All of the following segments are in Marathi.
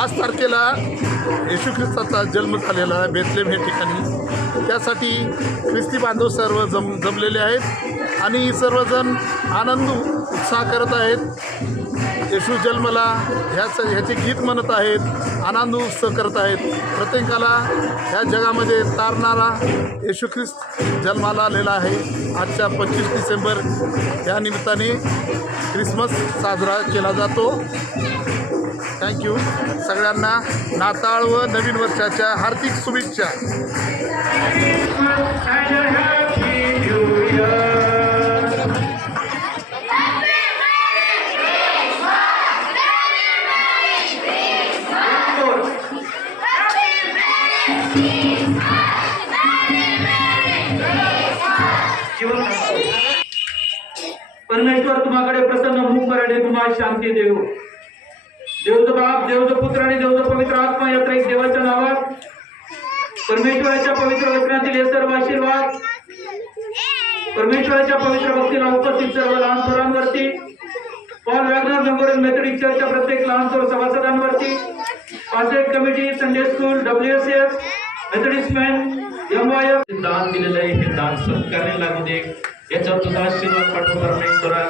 5 तारखेला येशू ख्रिस्ताचा जन्म झालेला आहे बेथलेम हे ठिकाणी. त्यासाठी ख्रिस्ती बांधव सर्व जमलेले आहेत आणि सर्वजण आनंद उत्साह करत आहेत. येशू जन्मला ह्याचे गीत म्हणत आहेत, आनंद उत्सव करत आहेत. प्रत्येकाला ह्या जगामध्ये तारणारा येशू ख्रिस्त जन्माला आलेला आहे. आजच्या 25 डिसेंबर या निमित्ताने ख्रिसमस साजरा केला जातो. थँक्यू. सगळ्यांना नाताळ व नवीन वर्षाच्या हार्दिक शुभेच्छा. परमेश्वर तुम्हाकडे प्रसन्न मुख कराडे तुम्हाला शांती देव. देवचं बाप, देवचं पुत्र आणि देवचं पवित्र आत्मा यात्रा एक देवाच्या नावात परमेश्वराच्या पवित्र वचनातील हे सर्व आशीर्वाद परमेश्वराच्या पवित्र भक्तीला उपस्थित सर्व लहान थोरांवरती, पॉल वॅगनर मेमोरियल मेथोडिस्ट चर्चच्या प्रत्येक लहान थोर सभासदांवरती, पासेट committee, Sunday school, WSF, Methodist man, MYF दान दिलेलं आहे हे दान सत्कारणे लागू दे. याच्यावर तुझा आशीर्वाद पाठव परमेश्वरा.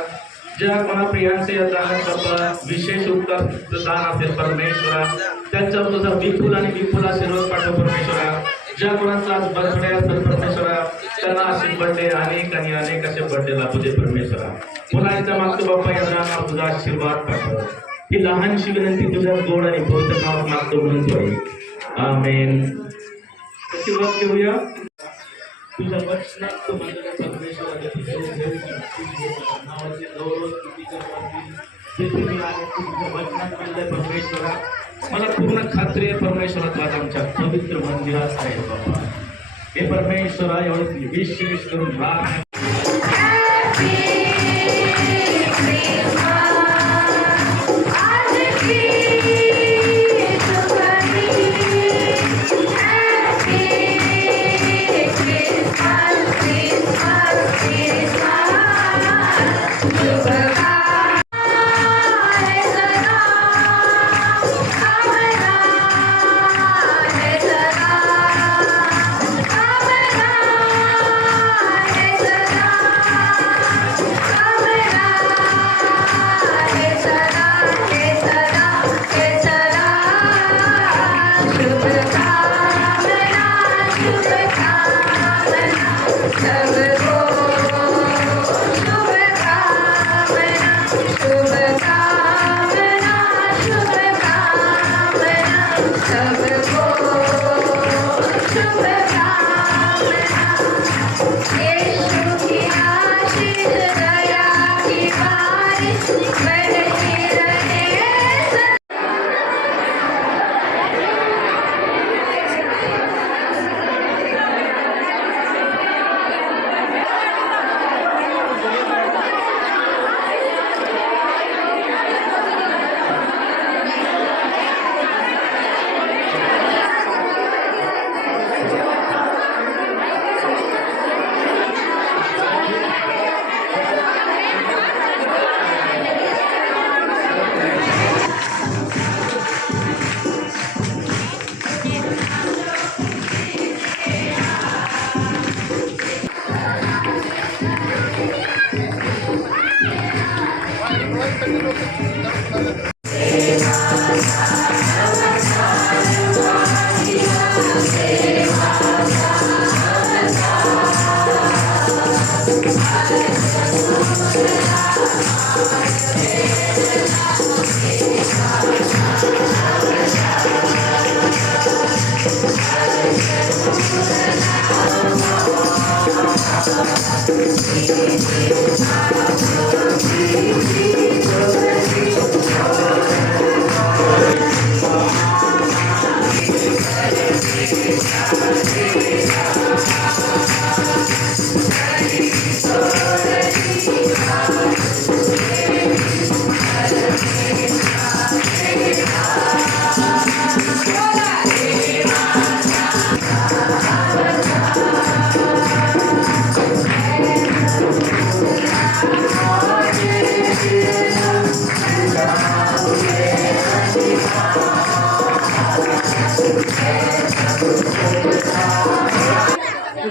ज्या कोणा प्रियांचे या दानात बाबा विशेष उत्तर दान असेल परमेश्वरा, त्यांच्यावर तुझा विपुल आणि विपुल आशीर्वाद पाठव परमेश्वरा. ज्या कोणाचा आज बर्थडे असेल परमेश्वरा, त्यांना असे बर्थडे अनेक आणि अनेक असे बर्थडे लाभू दे परमेश्वरा. पुन्हा एकदा मागतो बाप्पा या दानावर तुझा आशीर्वाद पाठव. ही लहानशी विनंती तुझ्या गोड आणि पवित्र नावात मागतो म्हणून तो आमेन. आशीर्वाद घेऊया. तुझ्या वचनात परमेश्वराचे परमेश्वरा, मला पूर्ण खात्री आहे परमेश्वरा आमच्या पवित्र मंदिरात आहे बाबा. हे परमेश्वरा एवढं विशेष करून राम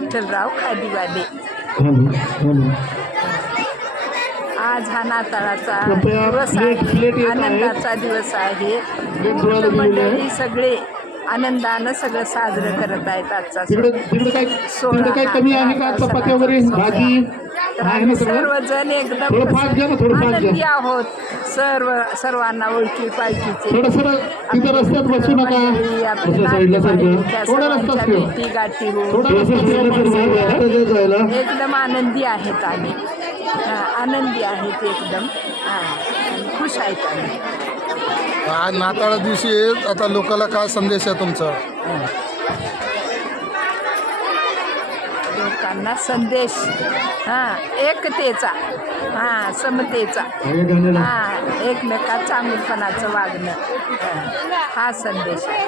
विठ्ठलराव खादीवाले. आज हा नाताळाचा दिवस आहे, आनंदाचा दिवस आहे. पूर्ण मंडळी सगळे आनंदानं सगळं साजरं करत आहेत आजचा सोहळा. तर आम्ही सर्वजण एकदम आनंदी आहोत. सर्वांना ओळखी पालखीचे भेटी गाठी होऊन एकदम आनंदी आहेत आम्ही. आनंदी आहेत एकदम. खुश आहेत आम्ही. आज नाताळा दिवशी आता लोकांना काय संदेश आहे तुमचा? लोकांना संदेश एकतेचा, समतेचा, एकमेकात चांगुलपणाचं वागणं, हा संदेश आहे.